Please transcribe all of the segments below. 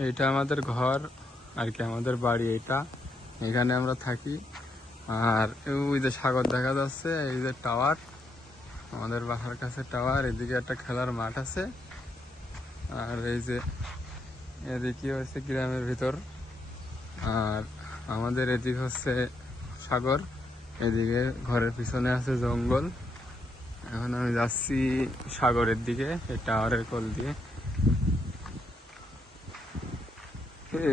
এইটা আমাদের ঘর আর কি, আমাদের বাড়ি এটা, এখানে আমরা থাকি। আর ওই যে সাগর দেখা যাচ্ছে, এই যে টাওয়ার, আমাদের বাসার কাছে টাওয়ার, এদিকে একটা খেলার মাঠ আছে। আর এই যে এদিকে হচ্ছে গ্রামের ভিতর, আর আমাদের এদিকে হচ্ছে সাগর, এদিকে ঘরের পিছনে আছে জঙ্গল। এখন আমি যাচ্ছি সাগরের দিকে, এই টাওয়ারের কোল দিয়ে।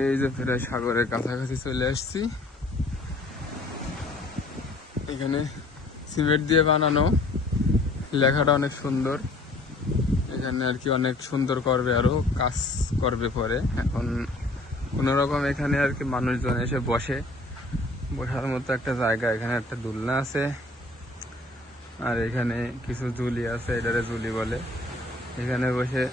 এই যে প্রায় সাগরের কাছাকাছি চলে আসছি। এখানে সিমেন্ট দিয়ে বানানো, লেখাটা অনেক সুন্দর। এখানে আর কি অনেক সুন্দর করবে, আরো কাজ করবে পরে। এখন কোনোরকম এখানে আর কি মানুষজন এসে বসার মতো একটা জায়গা, এখানে একটা দোলনা আছে। আর এখানে কিছু জুলি আছে, এটারে জুলি বলে। এখানে বসে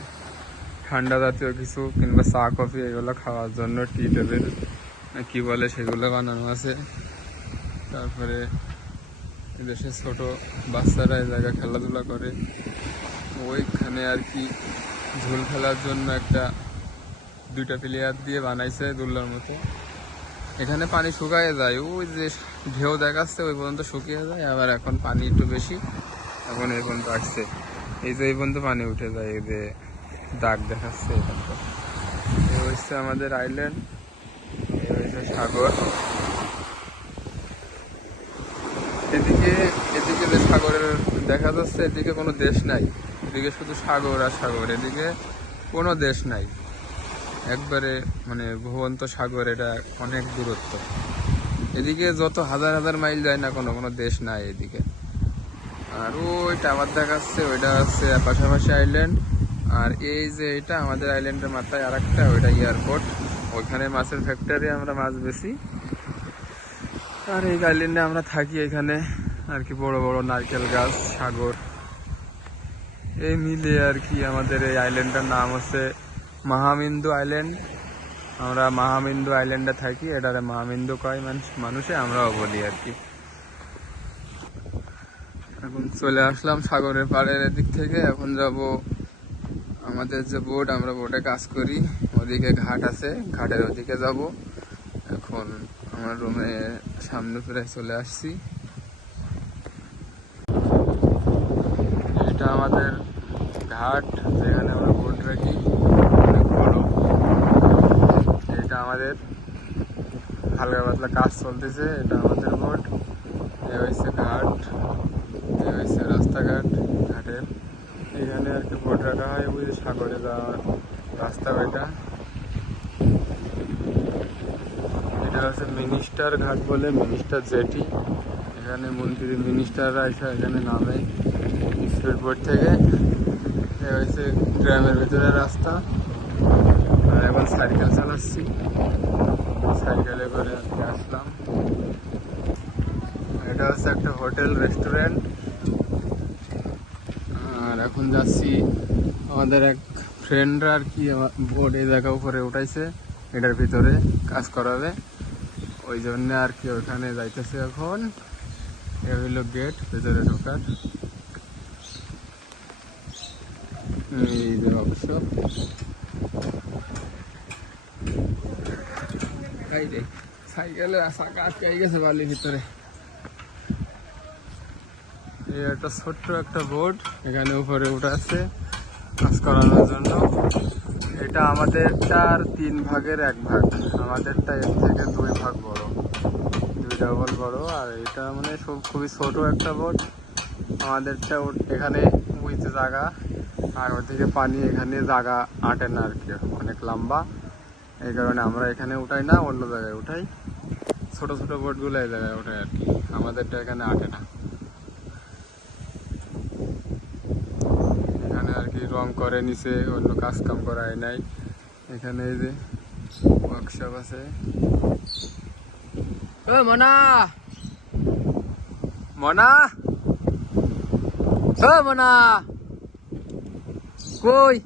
ঠান্ডা জাতীয় কিছু কিংবা চা কফি এগুলো খাওয়ার জন্য টি টেবিল কি বলে সেগুলো বানানো আছে। তারপরে এদেশে ছোট বাচ্চারা এই জায়গায় খেলাধুলা করে। ওইখানে আর কি ঝুল খেলার জন্য একটা 2টা প্লেয়ার দিয়ে বানাইছে দোলনার মতো। এখানে পানি শুকায় যায়, ওই যে ঢেউ দেখাচ্ছে ওই পর্যন্ত শুকিয়ে যায়। আবার এখন পানি একটু বেশি, এখন এই পর্যন্ত আসছে, এই যে এই পর্যন্ত পানি উঠে যায়, এই যে দাগ দেখাচ্ছে। এই হচ্ছে আমাদের আইল্যান্ড, এই হচ্ছে সাগর। এদিকে এদিকে যে সাগরের দেখা যাচ্ছে, এদিকে কোনো দেশ নাই, এদিকে শুধু সাগর আর সাগর, এদিকে কোনো দেশ নাই। একবারে মানে ভুবন্ত সাগর, এটা অনেক দূরত্ব। এদিকে যত হাজার হাজার মাইল যায় না, কোনো কোনো দেশ নাই এদিকে। আর ওই টাওয়ার দেখাচ্ছে, ওইটা হচ্ছে পাশাপাশি আইল্যান্ড। আর এই যে এটা আমাদের আইল্যান্ডের মাথায় আর একটা, ওইটা এয়ারপোর্ট। ওইখানে মাছের ফ্যাক্টরি, আমরা মাছ বেশি। আর এই আইল্যান্ডে আমরা থাকি, এখানে আর কি বড় বড় নারকেল গাছ, সাগর এই মিলে আর কি আমাদের এই আইল্যান্ডটার নাম হচ্ছে মহামিন্দু আইল্যান্ড। আমরা মহামিন্দু আইল্যান্ডে থাকি, এটারে মহামিন্দু কয় মানুষে, আমরাও বলি আর কি। এখন চলে আসলাম সাগরের পাড়ের দিক থেকে। এখন যাব আমাদের যে বোট, আমরা বোটে কাজ করি, ওদিকে ঘাট আছে, ঘাটের ওদিকে যাব। এখন আমার রুমে সামনে প্রায় চলে আসছি। এটা আমাদের ঘাট, যেখানে আমরা বোট রাখি, অনেক বড়। এটা আমাদের হালকা পাতলা কাজ চলতেছে, এটা আমাদের বোট। এ হচ্ছে ঘাট, এ হচ্ছে রাস্তাঘাট ঘাটের। এখানে আর কি বোট রাখা হয়, ওই সাগরে যাওয়ার রাস্তা। এটা এটা হচ্ছে মিনিস্টার ঘাট বলে, মিনিস্টার জেটি। এখানে মন্ত্রী মিনিস্টাররা এসে এখানে নামে স্পিড বোট থেকে। এ হচ্ছে গ্রামের ভিতরে রাস্তা। আর এখন সাইকেল চালাচ্ছি, সাইকেলে করে আসলাম। এটা হচ্ছে একটা হোটেল রেস্টুরেন্ট। আর এখন যাচ্ছি, আমাদের এক ফ্রেন্ডরা আর কি বোট এই জায়গা উপরে উঠাইছে, এটার ভিতরে কাজ করাবে, ওই জন্য আর কি ওখানে যাইতেছে এখন। এ হইল গেট ভেতরে ঢোকার। এই যে অবশ্য সাইকেলে চাকা আটকে গেছে বালির ভিতরে। এই একটা ছোট্ট একটা বোর্ড, এখানে উপরে উঠে আছে কাজ করানোর জন্য। এটা আমাদেরটার 3 ভাগের 1 ভাগ, আমাদেরটা এর থেকে 2 ভাগ বড়, 2 ডাবল বড়। আর এটা মানে খুবই ছোট একটা বোট। আমাদেরটা এখানে উইতে জায়গা, আর ওদিকে পানি, এখানে জায়গা আটে না আর কি, অনেক লম্বা। এই কারণে আমরা এখানে উঠাই না, অন্য জায়গায় উঠাই। ছোট ছোট বোটগুলো এই জায়গায় উঠাই আর কি, আমাদেরটা এখানে আটে না। এখানে আর কি রং করে নিচে, অন্য কাজ কাম করায় নাই। এখানে এই যে ওয়ার্কশপ আছে। ও মনা, মনা, ও মনা কই?